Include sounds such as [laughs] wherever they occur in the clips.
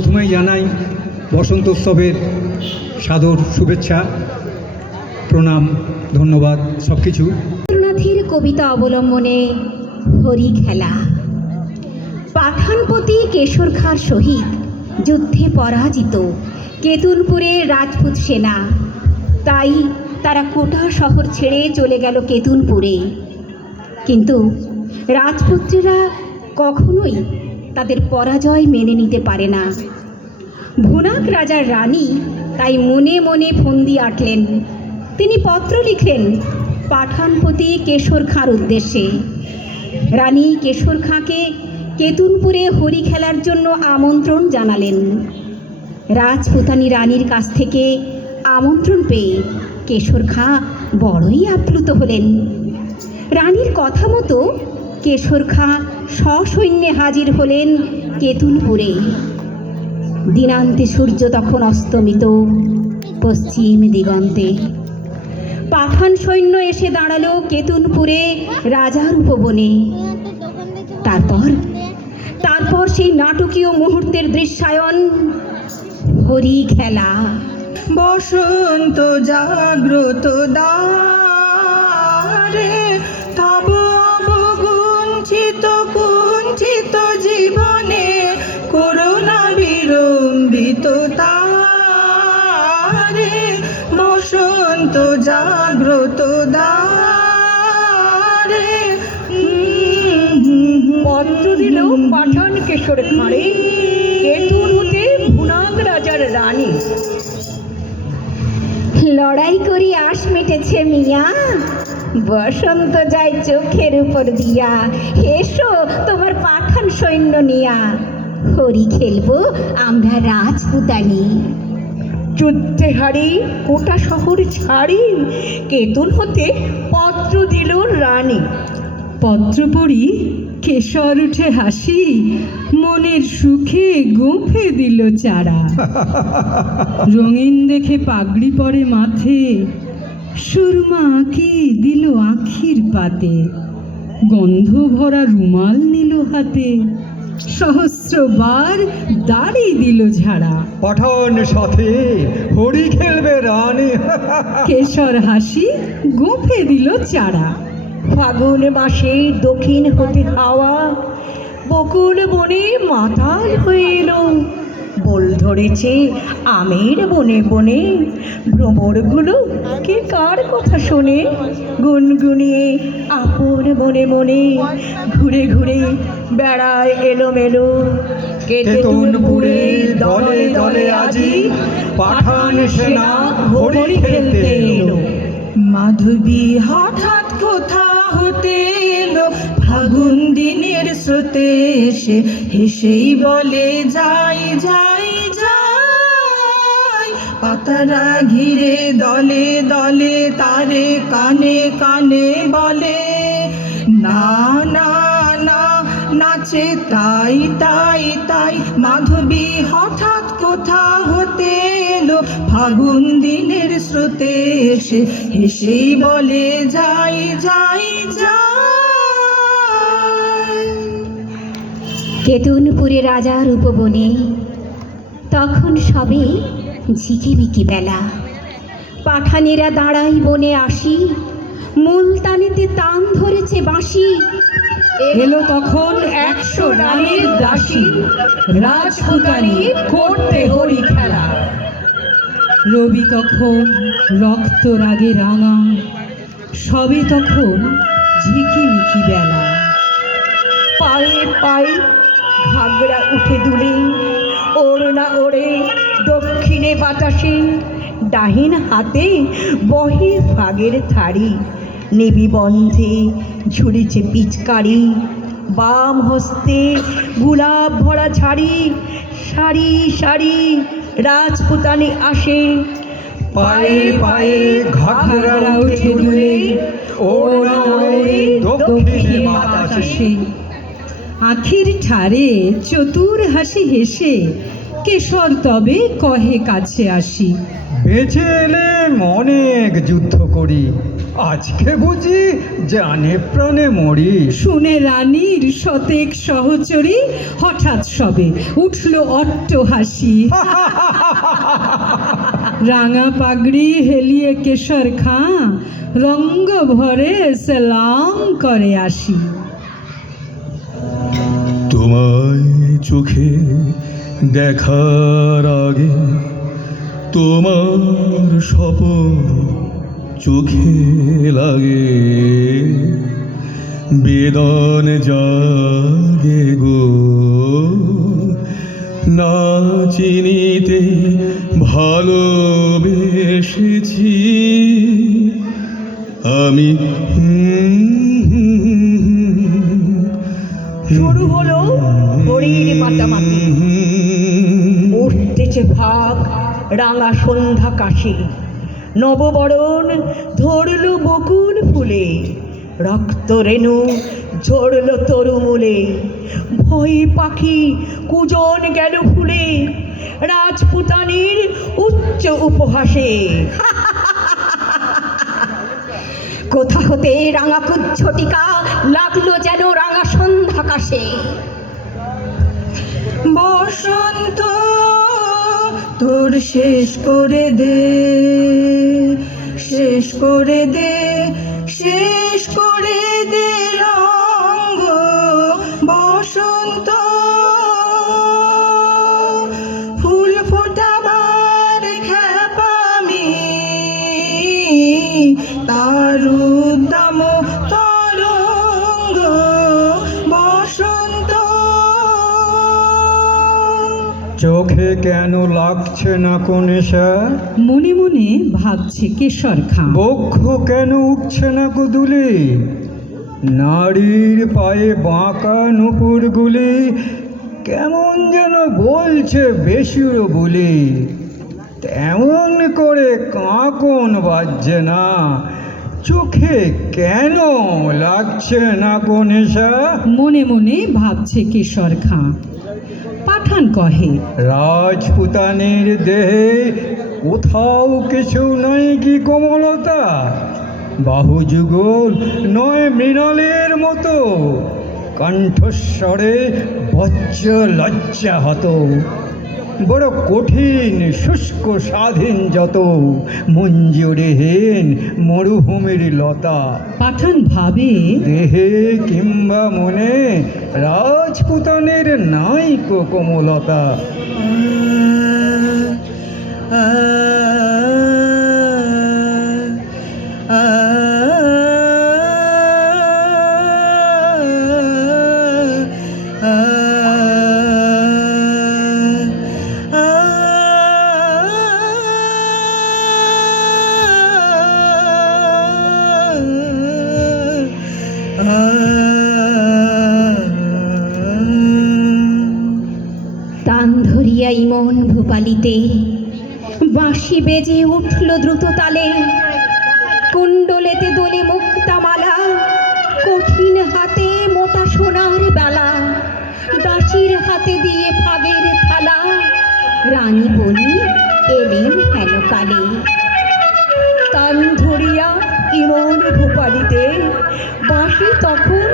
প্রথমেই জানাই বসন্ত উৎসবের সাদর শুভেচ্ছা, প্রণাম, ধন্যবাদ সব কিছু রবীন্দ্রনাথের কবিতা অবলম্বনে হরি খেলা। পাঠানপতি কেশর খাঁর সহিত যুদ্ধে পরাজিত কেতুনপুরে রাজপুত সেনা। তাই তারা কোটা শহর ছেড়ে চলে গেল কেতুনপুরে। কিন্তু রাজপুত্রেরা কখনোই তাদের পরাজয় মেনে নিতে পারে না। ভুনাক রাজার রানী তাই মনে মনে ফন্দি আটলেন। তিনি পত্র লিখলেন পাঠানপতি কেশর খাঁর উদ্দেশ্যে। রানী কেশর খাঁকে কেতুনপুরে হরি খেলার জন্য আমন্ত্রণ জানালেন। রাজপুতানী রানীর কাছ থেকে আমন্ত্রণ পেয়ে কেশর খাঁ বড়ই আপ্লুত হলেন। রানীর কথা মতো কেশর খাঁ, সসৈন্যে হাজির হলেন কেতুনপুরে দিনান্তে সূর্য তখন অস্তমিত, পশ্চিম দিগন্তে। পাঠান সৈন্য এসে দাঁড়াল কেতুনপুরে রাজার উপবনে। তারপর? তারপর সেই নাটকীয় মুহূর্তের দৃশ্যায়ন, হরি খেলা। বসন্ত জাগ্রত দ্বারে তব অবগুঞ্চিত কুঞ্চিত জীবনে করোনা বিলম্বিত তারে বসন্ত জাগ্রত দ্বারে। পত্র দিল পাঠান কেশর খাঁড়ে কেতুন হতে ভুনাগ রাজার রানী। লড়াই করি আশ মেটেছে মিয়া। বসন্ত যায় চোখের উপর দিয়া। এসো তোমার পাঠান সৈন্য নিয়া। হরি খেলব আমরা রাজপুতানি। যুদ্ধে হারি কোটা শহর ছাড়ি কেতুন হতে পত্র দিল রানী। পত্র পড়ি কেশর উঠে হাসি মনের সুখে গোফে দিল চারা। [laughs] রঙিন দেখে পাগড়ি পরে মাথে সুরমা আঁকি দিল আখির পাতে গন্ধ ভরা রুমাল নিল হাতে সহস্রবার দাড়ি দিল ঝাড়া। পাঠান সাথে হরি খেলবে রানী। কেশর হাসি গোফে দিল চারা ফাগুন মাসে দক্ষিণ হতে হাওয়া বকুল বনে মাতাল হয়ে এলো। বল ধরেছে আমের বনে বনে। ভ্রমরগুলো কে কার কথা শোনে? গুনগুনিয়ে আপন মনে মনে ঘুরে ঘুরে বেড়ায় এলোমেলো। কেতুনপুরে দলে দলে আজি পাঠান সেনা হরি খেলতে এলো। মাধবী হঠাৎ কোথা হতে এলো? ফাগুন দিনের স্রোতে এসে হেসেই বলে যাই যাই পাতারা ঘিরে দলে দলে, তারে কানে কানে বলে। না না না, নাচে তাই তাই তাই। মাধবী হঠাৎ কোথা হতে এলো? ফাগুন দিনের স্রোতে এসে হেসেই বলে, যাই যাই যাই। কেতুনপুরে রাজার উপবনে তখন সবে ঝিকিমিকি বেলা। পাঠানেরা দাঁড়াই বনে আসি, মুলতানেতে তান ধরেছে বাঁশি। এলো তখন একশো রানের দাসী, রাজপুতানি করতে হরি খেলা। রবি তখন রক্ত রাগে রাঙা, সবে তখন ঝিকিমিকি বেলা। পায়ে পায়ে ঘাগরা উঠে দুলে, ওড়না ওড়ে দক্ষিণে বাতাসে ডাহিন হাতে বহে ফাগের থারি নেবি বন্ধে ঝুড়েছে পিচকারি বাম হস্তে গুলাব ভরা ঝাড়ি সারি সারি রাজপুতানি আসে। পায়ে পায়ে ঘাঘরা উঠে দুলে ওড়ে দক্ষিণে বাতাসে। আখির ঠারে চতুর হাসি হেসে কেশর তবে কহে কাছে আসি। বেঁচে এলে অনেক যুদ্ধ করি। আজকে বুঝি জানে প্রাণে মরি। শুনে রানীর শতেক সহচরী হঠাৎ সবে উঠল অট্ট হাসি। [laughs] রাঙা পাগড়ি হেলিয়ে কেশর খাঁ রঙ্গ ভরে সালাম করে আসি। তোমায় চোখে দেখার আগে তোমার স্বপন চোখে লাগে। বেদন জাগে গো। না চিনিতে ভালোবেসেছি। আমি শুরু হলো হরির মাতামাতি উঠতেছে ভাগ রাঙা সন্ধ্যা কাশি। নববরণ ধরল বকুল ফুলে, রক্ত রেণু ঝরল তরুমূলে। ভয় পাখি কুজন গেল ফুলে, রাজপুতানির উচ্চ উপহাসে। [laughs] কোথা হতে রাঙা কুচ্ছটিকা লাগল যেন রাঙা সন্ধ্যাকাশে। বসন্ত, তোর শেষ করে দে, শেষ করে দে, শেষ করে দে রঙ্গ বসন্ত চোখে কেন লাগছে না কোনেশা মনে মনে ভাবছে কেশর খাঁ। বক্ষ কেন উঠছে না কুদুলি নারীর পায়ে বাঁকা নুপুরগুলি কেমন যেন বলছে বেসুর বলি। তেমন করে কাঁকন বাজছে না। চোখে কেন লাগছে না কোনেশা মনে মনে ভাবছে কেশর খাঁ। পাঠান কহে। রাজপুতানের দেহে কোথাও কিছু নাই কি কোমলতা? বাহু যুগল নয় মৃণালের মতো। কণ্ঠস্বরে বজ্র লজ্জা হতো। বড় কঠিন শুষ্ক স্বাধীন যত মঞ্জুরিহীন মরুভূমির লতা। পাঠান ভাবে। দেহে কিংবা মনে রাজপুতানের নাই কোমলতা কোমলতা। তান ধরিয়া ইমন ভূপালিতে বাঁশি বেজে উঠল দ্রুত তালে কুণ্ডলেতে দোলে মুক্তামালা, কঠিন হাতে মোটা সোনার বালা, দাসির হাতে দিয়ে ফাগের থালা। রানী বলি, এলেন হেন কালে ইমন ভূপালিতে বাঁশি তখন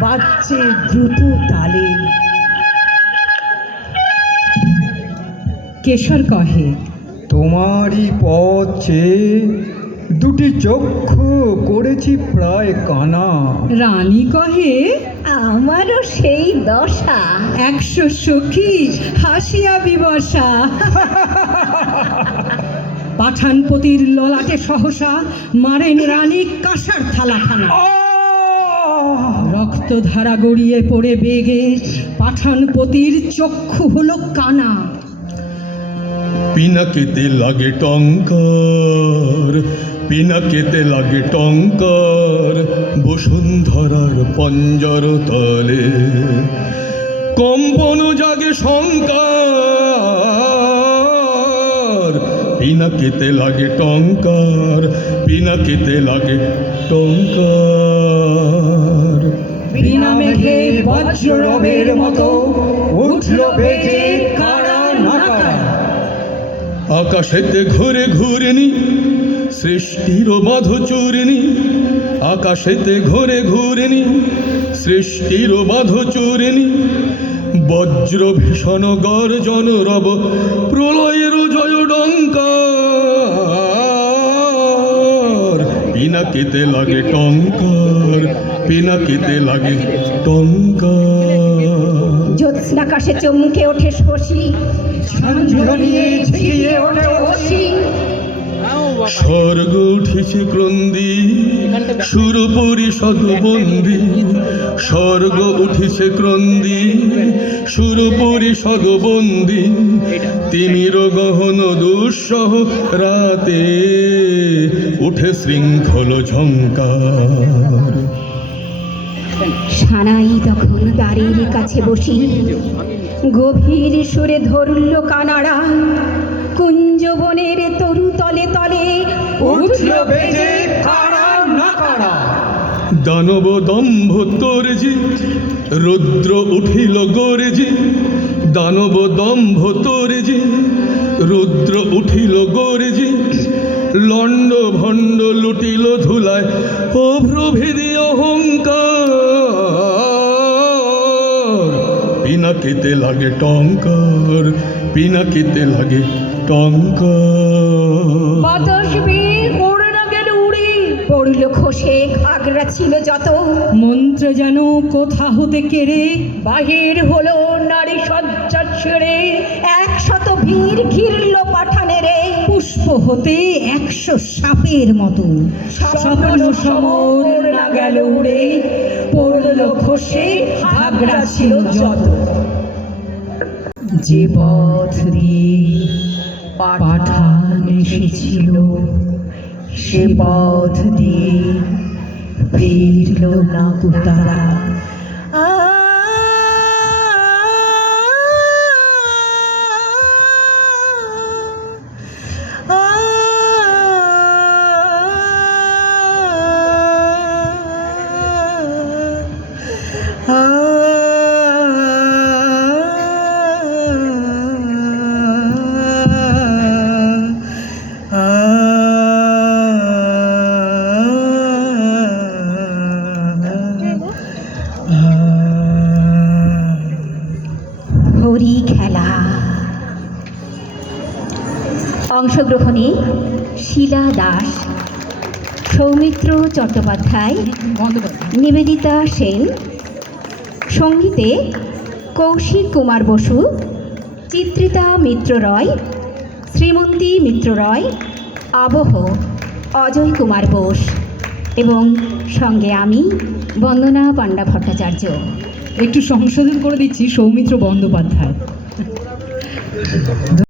বাজছে দ্রুত তালে। কেশর কহে তোমারই পথ চেয়ে দুটি চক্ষু করেছি প্রায় কানা। রানী কহে আমারও সেই দশা। একশো সখী হাসিয়া বিবসা [laughs] পাঠানপতির ললাটে সহসা মারেন রানী কাঁসার থালাখানা রক্তধারা গড়িয়ে পড়ে বেগে পাঠানপতির চক্ষু হলো কানা। পিনাকেতে লাগে টঙ্কার পিনাকেতে লাগে টঙ্কার বসুন্ধরার পঞ্জর তলে। কম্পন জাগে শঙ্কার পিনাকেতে লাগে টঙ্কার পিনাকেতে লাগে টঙ্কার বিনা মেঘে বজ্ররবের মতো উঠল বেজে কারা আকাশেতে ঘুরে ঘুরে নি সৃষ্টির বাঁধ চূর্ণি আকাশেতে ঘোরে ঘুরনি সৃষ্টির বাঁধ চূর্ণি বজ্র ভীষণ গর্জন রব প্রলয়ের পিনাকিতে লাগে টঙ্কার পিনাকিতে লাগে টঙ্কার। জ্যোৎস্নাকাশে চমকে ওঠে শশী ওঠে স্বর্গ উঠেছে ক্রন্দি সুর পরিষদ বন্দি স্বর্গ উঠেছে ক্রন্দি সুর পরিষদ বন্দি তিমির গহন দুঃসহ রাতে। উঠে শৃঙ্খল ঝঙ্কার। সানাই তখন দ্বারের কাছে বসি। গভীর সুরে ধরল কানাড়া। কুঞ্জবনের তরু তলে তলে উঠল বেজে কারা দানব দম্ভ তোরজি রুদ্র উঠিল গরজি। দানব দম্ভ তোরজি, রুদ্র উঠিল গরজি, লণ্ড ভণ্ড লুটিল ধুলায়, ও প্রভৃতি অহংকার। পিনাকিতে লাগে টঙ্কার, পিনাকিতে লাগে টঙ্কার। খসে ঘাগরা ছিল যত। মন্ত্র যেন কোথা হতে কেড়ে? বাহির হলো নারী সজ্জা ছেড়ে। একশত ভিড় ঘিরল পাঠানেরে পুষ্প হতে একশো সাপের মতো। স্বপ্ন সমর না গেল উড়ে। পড়ল খসে ঘাগরা ছিল যত। যে পথ দিয়ে পাঠান এসেছিল। সে পথ দিয়ে ফিরল না তারা দাস, সৌমিত্র চট্টোপাধ্যায়, নিবেদিতা সেন, সঙ্গীতে কৌশিক কুমার বসু, চিত্রিতা মিত্র রয়, শ্রীমন্তী মিত্র রয়, আবহ অজয় কুমার বোস এবং সঙ্গে আমি বন্দনা পাণ্ডা ভট্টাচার্য। একটু সংশোধন করে দিচ্ছি, সৌমিত্র বন্দ্যোপাধ্যায়।